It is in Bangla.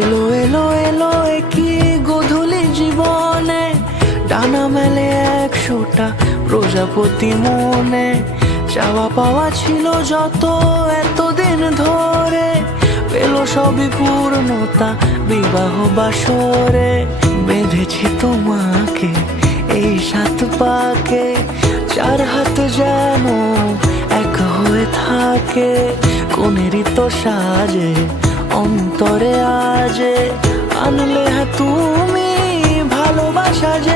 এলো এলো এলো কি গধূলি জীবনে, ডানা মেলে 100টা প্রজাপতি মনে। চাওয়া পাওয়া ছিল যত এতদিন ধরে, পেল সবই পূর্ণতা বিবাহ বাসরে। বেঁধেছি তোমাকে এই 7 পাকে, 4 হাত যেন এক হয়ে থাকে। কোনেরই তো সাজে অন্তরে আজে, আনলে তুমি ভালোবাসা যে।